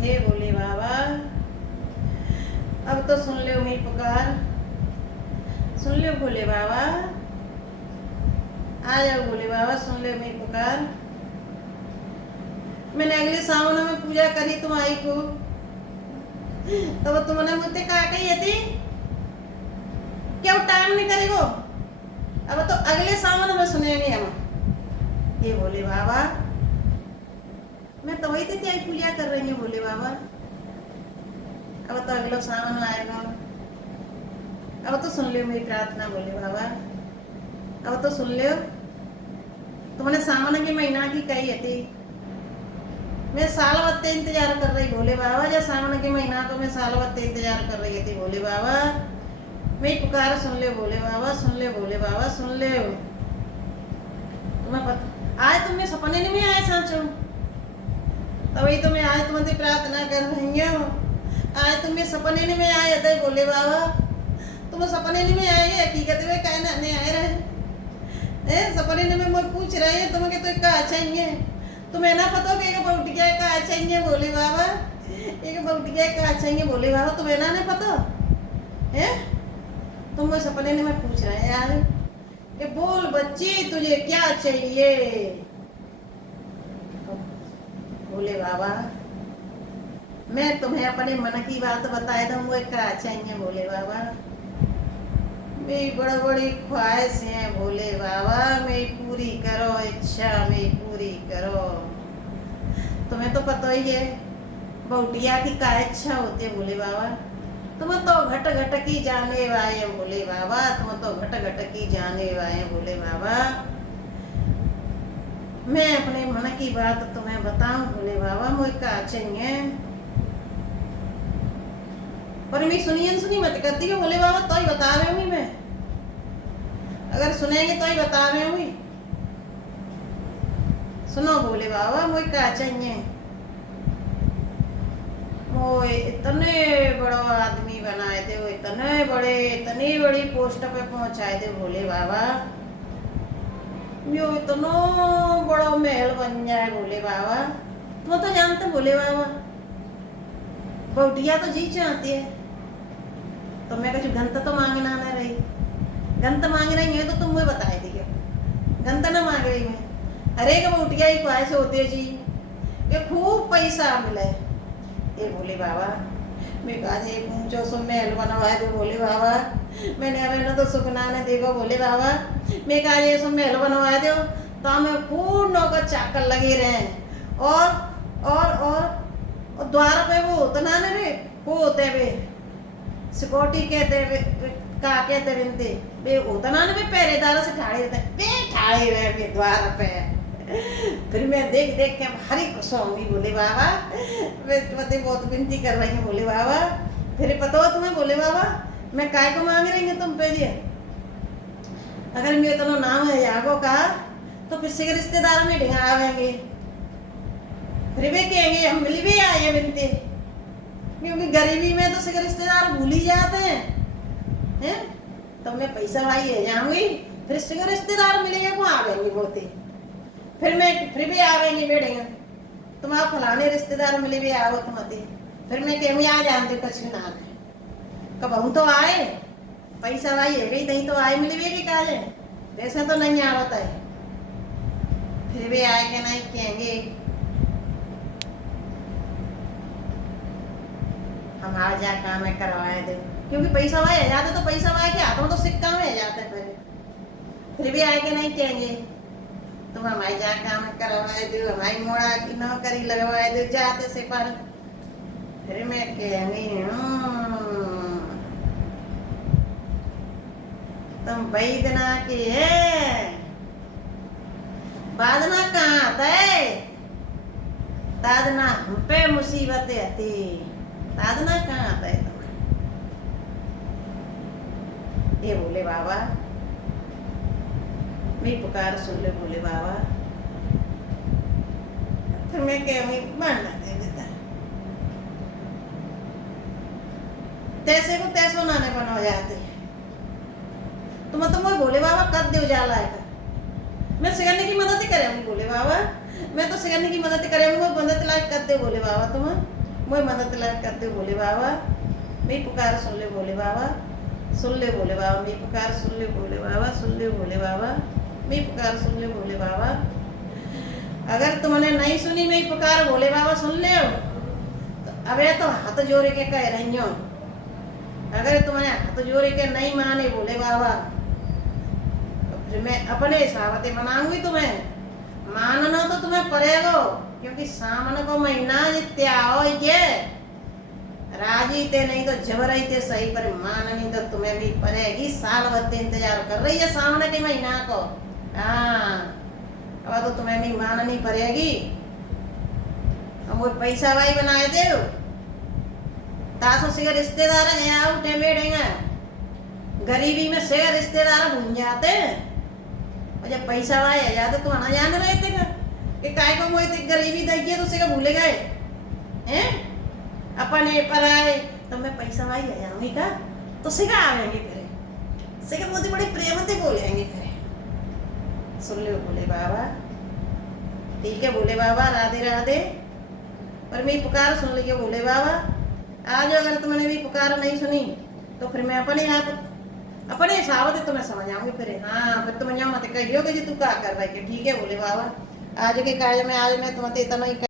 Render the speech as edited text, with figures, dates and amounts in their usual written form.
हे भोले बाबा, अब तो सुन लो मेरी पुकार, सुन लो भोले बाबा, आ जाओ भोले बाबा, सुन लो मेरी पुकार। मैंने अगले सावन में पूजा करी तुम आई को, तब तुमने मुझे कहा कही थी क्या वो टाइम नहीं करेगो, अब तो अगले सावन में सुनेंगे हम। हे भोले बाबा, मैं तो वही थी तेरी पूजा कर रही हूँ भोले बाबा, अब तो अगला सावन आएगा, अब तो सुन लो मेरी प्रार्थना भोले बाबा, अब तो सुन लो। तुमने सावन के महीना की कही थी, मैं साल बत्ते इंतजार कर रही भोले बाबा, जब सावन के महीना को मैं साल बत्ते इंतजार कर रही थी भोले बाबा। मेरी पुकार सुन ले भोले बाबा, सुन ले भोले बाबा, सुन ले। तुम्हें पता आज तुम्हें सपने नहीं में आए सांचो, तभी तो मैं आज तुम्हारी प्रार्थना कर रही हूँ। आज तुम्हें सपने नहीं में आए थे भोले बाबा, तुम सपने नहीं में आए हकीकत में कहना नहीं आए रहे, सपने में मैं पूछ रही हूँ तुम्हें तो क्या चाहिए, तुम्हें ना पता कि एक बहुटिया का चाहिए भोले बाबा, एक बहुटिया का चाहिए भोले बाबा, तुम्हें ना नहीं पता है। तुम मुझे सपने में पूछ रहे हैं यार कि बोल बच्ची तुझे क्या चाहिए। भोले बाबा, मैं तुम्हें अपने मन की बात बताए दूँ, वो क्या चाहिए भोले बाबा। मेरी बड़ी बड़ी ख्वाहिश है भोले बाबा, मेरी पूरी करो इच्छा, मेरी पूरी करो। तुम्हें तो पता ही है बहुटिया की क्या इच्छा होती है भोले बाबा, तुम तो घट घट की जाने वाले भोले बाबा, तुम तो घट घट की जाने वाले भोले बाबा। मैं अपने मन की बात तुम्हें बताऊं भोले बाबा, मुझे क्या चाहिए, पर मैं सुनी मत करती है भोले बाबा, तो ही बता रहे हूँ मैं, अगर सुनेंगे तो ही बता रहे हूँ। सुनो भोले बाबा, मुझे क्या चाहिए। वो इतने बड़ा आदमी बनाए थे, वो इतने बड़े इतनी बड़ी पोस्ट पे पहुंचाए थे भोले बाबा, जो इतना बड़ा महल बन जाए भोले बाबा। तुम तो जानते भोले बाबा, बहुटिया तो जी चाहती है, तो मैं कुछ गंत तो मांगना ना रही, गंत मांग रही है तो तुम मुझे बताए दी क्या, गंत ना मांग रही मैं। हर एक बहुटिया ही ख्वाहिश होती है जी कि खूब पैसा मिले। ये भोले बाबा, मैं कहा एक ऊंचो सो महल बनवाए दो भोले बाबा, मैंने अभी तो सुखना ने देखो भोले बाबा, मैं कहा ये सो महल बनवाए दो तो हमें खूब नौकर चाकर लगे रहे, और द्वार पे वो उतना ने वे वो होते वे सिक्योरिटी कहते वे का कहते बिनते वे उतना ने वे पहरेदारों से ठाड़े रहते वे ठाड़े रहे वे द्वार पे। फिर मैं देख देख के हरी खुश होंगी भोले बाबा, मैं बहुत विनती कर रही हूँ भोले बाबा। फिर पता हो तुम्हें भोले बाबा मैं काय को मांग रही हूँ तुम पे लिए, अगर मेरे तो नाम है यागो का तो फिर से रिश्तेदार में ढिंगा आवेंगे, फिर वे कहेंगे हम मिल भी आए हैं बिनते, क्योंकि गरीबी में तो सिर्फ रिश्तेदार भूल ही जाते हैं। तो मैं पैसा भाई है जाऊंगी, फिर सिर्फ रिश्तेदार मिलेंगे को आवेंगे बोते, फिर भी आवेंगे बेड़ेंगे तुम आप फलाने रिश्तेदार मिले भी आओ तुम आते, फिर मैं कहूँगी आ जानते कुछ भी ना कब हम तो आए, पैसा भाई है गई नहीं तो आए मिले भी कहा जाए, वैसे तो नहीं आवता है। फिर भी आएंगे नहीं कहेंगे हम आ जा काम है करवाए दे, क्योंकि पैसा भाई आ जाते तो पैसा भाई के हाथों तो सिक्का में आ जाते पहले। फिर भी आए के नहीं कहेंगे तुम हमारी जा काम करवाए दो, हमारी मोड़ा की नौकरी लगवाए दो जाते से पर। फिर मैं कहेंगी तुम बैदना के है, बादना कहाँ आता है, दादना हम पे मुसीबतें आती, दादना कहाँ आता है तुम्हें। ये भोले बाबा मेरी पुकार सुन ले भोले बाबा। फिर मैं कहूँगी मानना दे देता, तैसे को तैसो नाने बनो जाते तुम तो भोले बाबा कर दे उजाला है। मैं सिगरने की मदद ही करेंगी भोले बाबा, मैं तो सिगरने की मदद करेंगी, वो मदद लायक कर दे भोले बाबा। तुम मैं मदद लायक करते हो भोले बाबा, मेरी पुकार सुन ले भोले बाबा, सुन ले भोले बाबा, मेरी पुकार सुन ले भोले बाबा, सुन ले भोले बाबा, मेरी पुकार सुन ले भोले बाबा। अगर तुमने नहीं सुनी मेरी पुकार भोले बाबा सुन ले तो अबे तो हाथ जोड़ के कह रही हो। अगर तुमने हाथ जोड़ के नहीं माने भोले बाबा तो फिर मैं अपने हिसाबते बनाऊंगी तुम्हें। मानना तो तुम्हें पड़ेगा, क्योंकि सामने को महीना जितने आओ ये राजी थे, नहीं तो जबर ही थे सही, पर माननी तो तुम्हें भी पड़ेगी। साल भर इंतजार कर रही है सामने के महीना को। हाँ, अब तो तुम्हें भी माननी पड़ेगी। हम वो पैसा भाई बनाए दे तासो से रिश्तेदार यहाँ उठे बैठेंगे, गरीबी में से रिश्तेदार भूल जाते हैं। और जब पैसा भाई आ जाते तो आना जान रहे थे कि काय को वो गरीबी देखिए तो से भूले गए हैं अपने पर आए। तो मैं पैसा भाई आ जाऊंगी का तो सिखा आएंगे फिर से बहुत बड़ी प्रेम से बोलेंगे फिर। सुन लो भोले बाबा, ठीक है भोले बाबा, राधे राधे। पर मेरी पुकार सुन लीजिए भोले बाबा। आज अगर तुमने भी पुकार नहीं सुनी तो फिर मैं अपने हिसाब से तुम्हें समझ आऊंगी फिर। हाँ, फिर तुम यहाँ मत कहियो कि जी तू क्या कर रही है। ठीक है भोले बाबा, आज के कार्य में आज मैं तुम्हें इतना ही